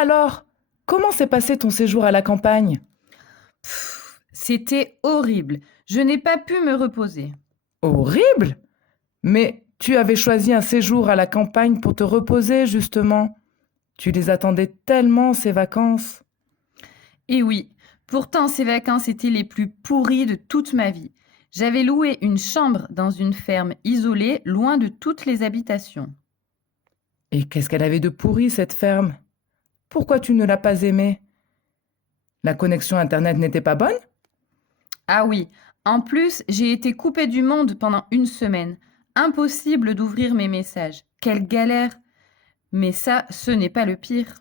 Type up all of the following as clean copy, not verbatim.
Alors, comment s'est passé ton séjour à la campagne? C'était horrible. Je n'ai pas pu me reposer. Horrible! Mais tu avais choisi un séjour à la campagne pour te reposer, justement. Tu les attendais tellement, ces vacances. Et oui, pourtant ces vacances étaient les plus pourries de toute ma vie. J'avais loué une chambre dans une ferme isolée, loin de toutes les habitations. Et qu'est-ce qu'elle avait de pourri, cette ferme? Pourquoi tu ne l'as pas aimée? La connexion Internet n'était pas bonne? Ah oui, en plus, j'ai été coupée du monde pendant une semaine. Impossible d'ouvrir mes messages. Quelle galère! Mais ça, ce n'est pas le pire.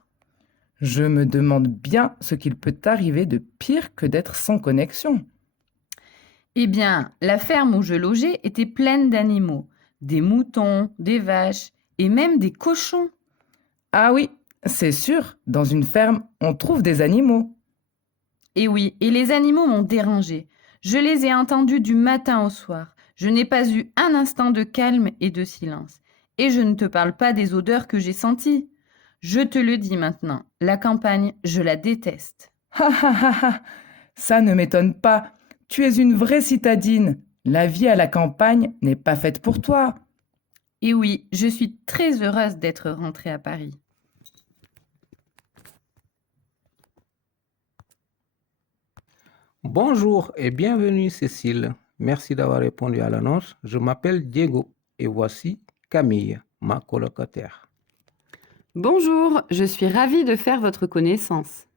Je me demande bien ce qu'il peut arriver de pire que d'être sans connexion. Eh bien, la ferme où je logeais était pleine d'animaux. Des moutons, des vaches et même des cochons. Ah oui, c'est sûr, dans une ferme, on trouve des animaux. Et oui, et les animaux m'ont dérangée. Je les ai entendus du matin au soir. Je n'ai pas eu un instant de calme et de silence. Et je ne te parle pas des odeurs que j'ai senties. Je te le dis maintenant, la campagne, je la déteste. Ha ha ha ha! Ça ne m'étonne pas. Tu es une vraie citadine. La vie à la campagne n'est pas faite pour toi. Et oui, je suis très heureuse d'être rentrée à Paris. Bonjour et bienvenue Cécile. Merci d'avoir répondu à l'annonce. Je m'appelle Diego et voici Camille, ma colocataire. Bonjour, je suis ravie de faire votre connaissance.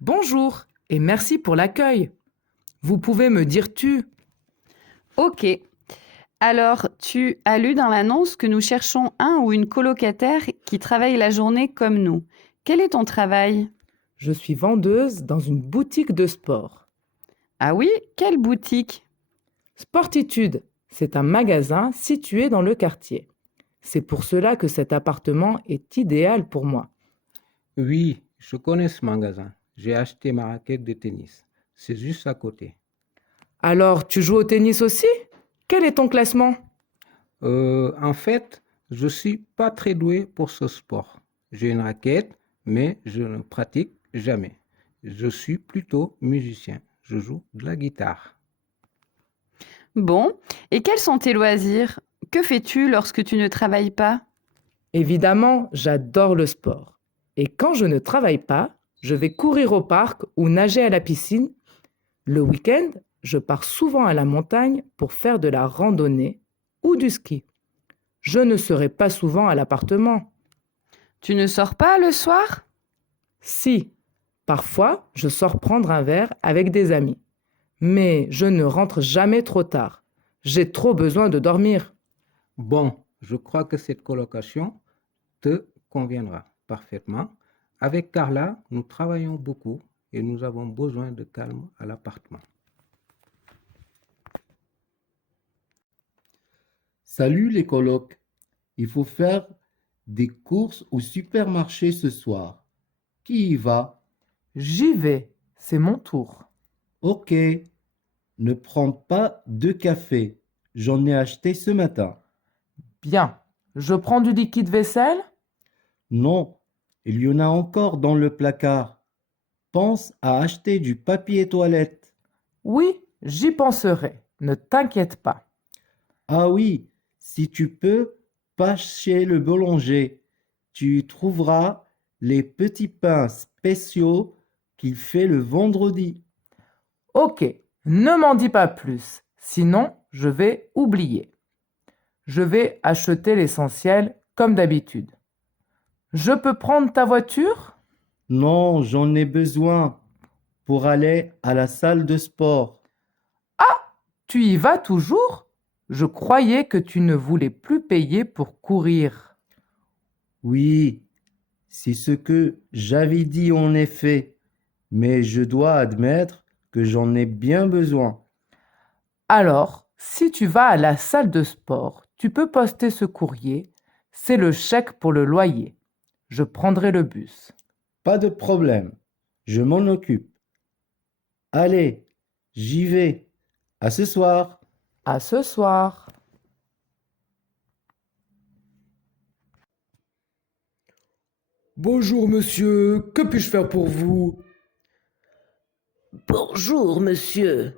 Bonjour et merci pour l'accueil. Vous pouvez me dire tu. Ok. Alors, tu as lu dans l'annonce que nous cherchons un ou une colocataire qui travaille la journée comme nous. Quel est ton travail? Je suis vendeuse dans une boutique de sport. Ah oui, quelle boutique? Sportitude, c'est un magasin situé dans le quartier. C'est pour cela que cet appartement est idéal pour moi. Oui, je connais ce magasin. J'ai acheté ma raquette de tennis. C'est juste à côté. Alors, tu joues au tennis aussi? Quel est ton classement? En fait, je suis pas très doué pour ce sport. J'ai une raquette, mais je ne pratique jamais. Je suis plutôt musicien. Je joue de la guitare. Bon, et quels sont tes loisirs? Que fais-tu lorsque tu ne travailles pas? Évidemment, j'adore le sport. Et quand je ne travaille pas, je vais courir au parc ou nager à la piscine. Le week-end, je pars souvent à la montagne pour faire de la randonnée ou du ski. Je ne serai pas souvent à l'appartement. Tu ne sors pas le soir? Si, parfois, je sors prendre un verre avec des amis. Mais je ne rentre jamais trop tard. J'ai trop besoin de dormir. Bon, je crois que cette colocation te conviendra parfaitement. Avec Carla, nous travaillons beaucoup et nous avons besoin de calme à l'appartement. Salut les colocs, il faut faire des courses au supermarché ce soir. Qui y va? J'y vais, c'est mon tour. Ok, ne prends pas de café. J'en ai acheté ce matin. Bien, je prends du liquide vaisselle? Non, il y en a encore dans le placard. Pense à acheter du papier toilette. Oui, j'y penserai, ne t'inquiète pas. Ah oui, si tu peux, passe chez le boulanger. Tu y trouveras les petits pains spéciaux qu'il fait le vendredi. Ok, ne m'en dis pas plus, sinon je vais oublier. Je vais acheter l'essentiel comme d'habitude. Je peux prendre ta voiture? Non, j'en ai besoin pour aller à la salle de sport. Tu y vas toujours? Je croyais que tu ne voulais plus payer pour courir. Oui, c'est ce que j'avais dit en effet, mais je dois admettre que j'en ai bien besoin. Alors, si tu vas à la salle de sport, tu peux poster ce courrier. C'est le chèque pour le loyer. Je prendrai le bus. Pas de problème, je m'en occupe. Allez, j'y vais. À ce soir. À ce soir. Bonjour monsieur, que puis-je faire pour vous? Bonjour, monsieur.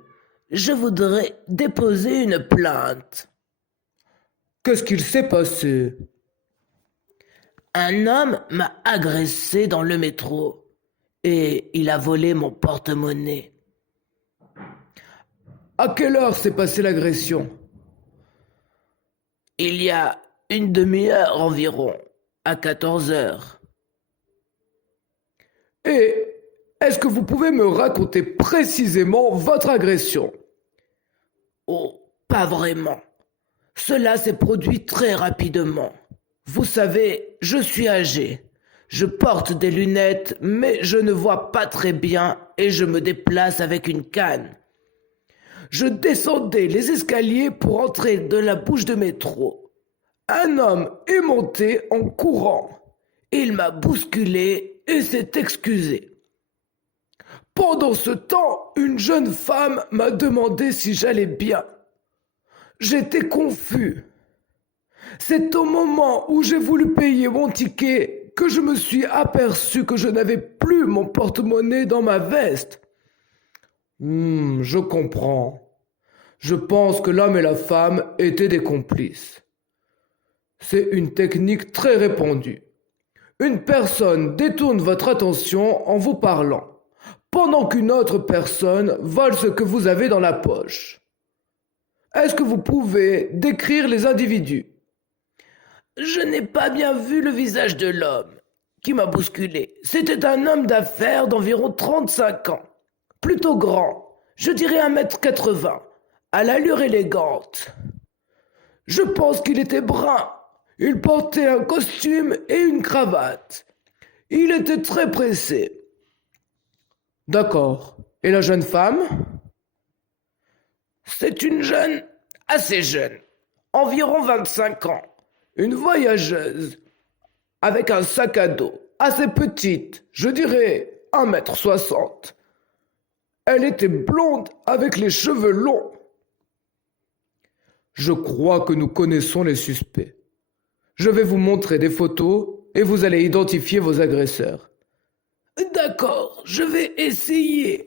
Je voudrais déposer une plainte. Qu'est-ce qu'il s'est passé? Un homme m'a agressé dans le métro et il a volé mon porte-monnaie. À quelle heure s'est passée l'agression? Il y a une demi-heure environ, à 14 heures. Et est-ce que vous pouvez me raconter précisément votre agression? Oh, pas vraiment. Cela s'est produit très rapidement. Vous savez, je suis âgé. Je porte des lunettes, mais je ne vois pas très bien et je me déplace avec une canne. Je descendais les escaliers pour entrer de la bouche de métro. Un homme est monté en courant. Il m'a bousculé et s'est excusé. Pendant ce temps, une jeune femme m'a demandé si j'allais bien. J'étais confus. C'est au moment où j'ai voulu payer mon ticket que je me suis aperçu que je n'avais plus mon porte-monnaie dans ma veste. Je comprends. Je pense que l'homme et la femme étaient des complices. C'est une technique très répandue. Une personne détourne votre attention en vous parlant, pendant qu'une autre personne vole ce que vous avez dans la poche. Est-ce que vous pouvez décrire les individus? Je n'ai pas bien vu le visage de l'homme qui m'a bousculé. C'était un homme d'affaires d'environ 35 ans, plutôt grand, je dirais 1,80 m, à l'allure élégante. Je pense qu'il était brun. Il portait un costume et une cravate. Il était très pressé. D'accord. Et la jeune femme? C'est une jeune, assez jeune, environ 25 ans. Une voyageuse, avec un sac à dos, assez petite, je dirais 1,60 m. Elle était blonde avec les cheveux longs. Je crois que nous connaissons les suspects. Je vais vous montrer des photos et vous allez identifier vos agresseurs. D'accord, je vais essayer.